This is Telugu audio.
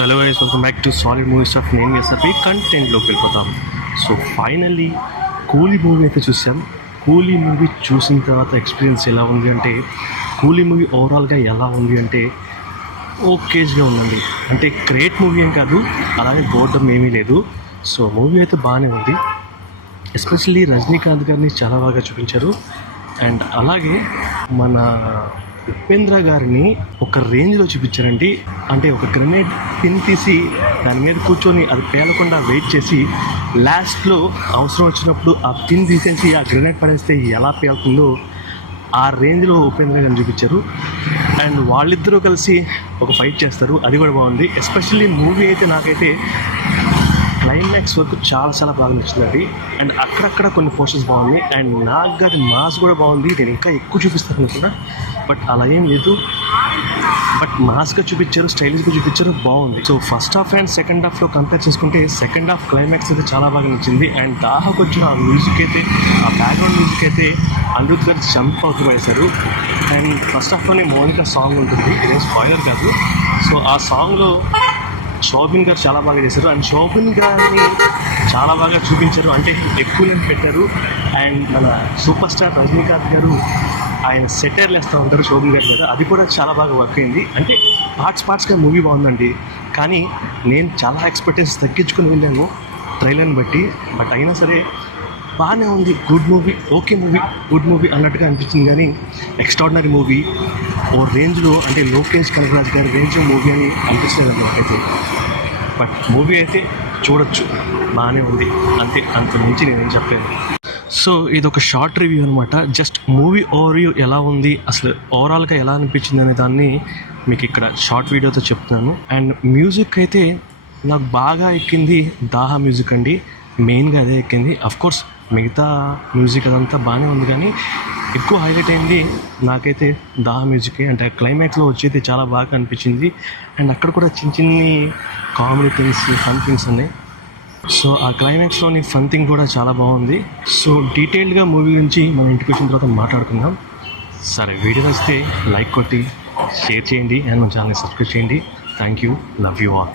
Hello guys, welcome back to solid movies of నేను ఎస్ఆర్పి కంటెంట్లోకి వెళ్ళిపోతాం. సో ఫైనల్లీ కూలీ మూవీ అయితే చూసాం. కూలీ మూవీ చూసిన తర్వాత ఎక్స్పీరియన్స్ ఎలా ఉంది అంటే, కూలీ మూవీ ఓవరాల్గా ఎలా ఉంది అంటే ఓకేజ్గా ఉందండి. అంటే గ్రేట్ మూవీ ఏం కాదు, అలాగే బోర్డం ఏమీ లేదు. సో మూవీ అయితే బాగానే ఉంది. ఎస్పెషల్లీ రజనీకాంత్ గారిని చాలా బాగా చూపించారు. అండ్ అలాగే మన ఉపేంద్ర గారిని ఒక రేంజ్లో చూపించారండి. అంటే ఒక గ్రెనేడ్ పిన్ తీసి దాని మీద కూర్చొని అది పేలకుండా వెయిట్ చేసి లాస్ట్లో అవసరం వచ్చినప్పుడు ఆ పిన్ తీసేసి ఆ గ్రెనేడ్ పడేస్తే ఎలా పేలుతుందో ఆ రేంజ్లో ఉపేంద్ర గారిని చూపించారు. అండ్ వాళ్ళిద్దరూ కలిసి ఒక ఫైట్ చేస్తారు, అది కూడా బాగుంది. ఎస్పెషల్లీ మూవీ అయితే నాకైతే క్లైమాక్స్ వరకు చాలా బాగా నచ్చిందండి. అండ్ అక్కడక్కడ కొన్ని పోర్షన్స్ బాగున్నాయి. అండ్ నాకు గది మాస్ కూడా బాగుంది. నేను ఇంకా ఎక్కువ చూపిస్తాను అనుకున్నా, బట్ అలా ఏం లేదు. బట్ మాస్గా చూపించారు, స్టైలిష్గా చూపించారు, బాగుంది. So first half and second హాఫ్లో కంపేర్ చేసుకుంటే సెకండ్ హాఫ్ క్లైమాక్స్ అయితే చాలా బాగా నచ్చింది. అండ్ దాహాకు వచ్చిన ఆ మ్యూజిక్ అయితే, ఆ బ్యాక్గ్రౌండ్ మ్యూజిక్ అయితే అనిరుద్ధ్ గారు జంప్ అవుతూ వేశారు. అండ్ ఫస్ట్ హాఫ్లోనే మౌనిక సాంగ్ ఉంటుంది, ఇదేం స్పాయిలర్ కాదు. సో ఆ సాంగ్లో శోభన్ గారు చాలా బాగా చేశారు. అండ్ శోభన్ గారిని చాలా బాగా చూపించారు, అంటే ఎక్కువ నేను పెట్టారు. అండ్ మన సూపర్ స్టార్ రజనీకాంత్ గారు ఆయన సెటైర్లు వేస్తూ ఉంటారు శోభన్ గారి మీద, అది కూడా చాలా బాగా వర్క్ అయింది. అంటే పార్ట్స్గా మూవీ బాగుందండి. కానీ నేను చాలా ఎక్స్పెక్టేషన్స్ తగ్గించుకుని వెళ్ళాను ట్రైలర్ని బట్టి. బట్ అయినా సరే బాగానే ఉంది. Good movie, okay movie, good movie అన్నట్టుగా అనిపించింది. కానీ ఎక్స్ట్రాడినరీ మూవీ ఓ రేంజ్లో, అంటే లోకేష్ కనకరాజ్ గారి రేంజ్ మూవీ అని అనిపిస్తుంది నాకైతే. బట్ మూవీ అయితే చూడొచ్చు, బాగానే ఉంది. అంతే, అంత మించి నేనేం చెప్పలేను. సో ఇది ఒక షార్ట్ రివ్యూ అనమాట. జస్ట్ మూవీ ఓవర్వ్యూ ఎలా ఉంది, అసలు ఓవరాల్గా ఎలా అనిపించింది అనే దాన్ని మీకు ఇక్కడ షార్ట్ వీడియోతో చెప్తున్నాను. అండ్ మ్యూజిక్ అయితే నాకు బాగా ఎక్కింది దాహా మ్యూజిక్ అండి. మెయిన్గా అదే ఎక్కింది. అఫ్కోర్స్ మిగతా మ్యూజిక్ అదంతా బాగానే ఉంది, కానీ ఎక్కువ హైలైట్ అయింది నాకైతే దాహా మ్యూజికే. అంటే క్లైమాక్స్లో వచ్చేది చాలా బాగా అనిపించింది. అండ్ అక్కడ కూడా చిన్ని కామెడీ థింగ్స్, ఫన్ థింగ్స్ ఉన్నాయి. సో ఆ క్లైమాక్స్లోని ఫన్ థింగ్ కూడా చాలా బాగుంది. సో డీటెయిల్డ్గా మూవీ గురించి మనం ఇంటికి వచ్చిన తర్వాత మాట్లాడుకుందాం. సరే, వీడియో వస్తే లైక్ కొట్టి షేర్ చేయండి అండ్ మన ఛానల్ని సబ్స్క్రైబ్ చేయండి. Thank you, love you all.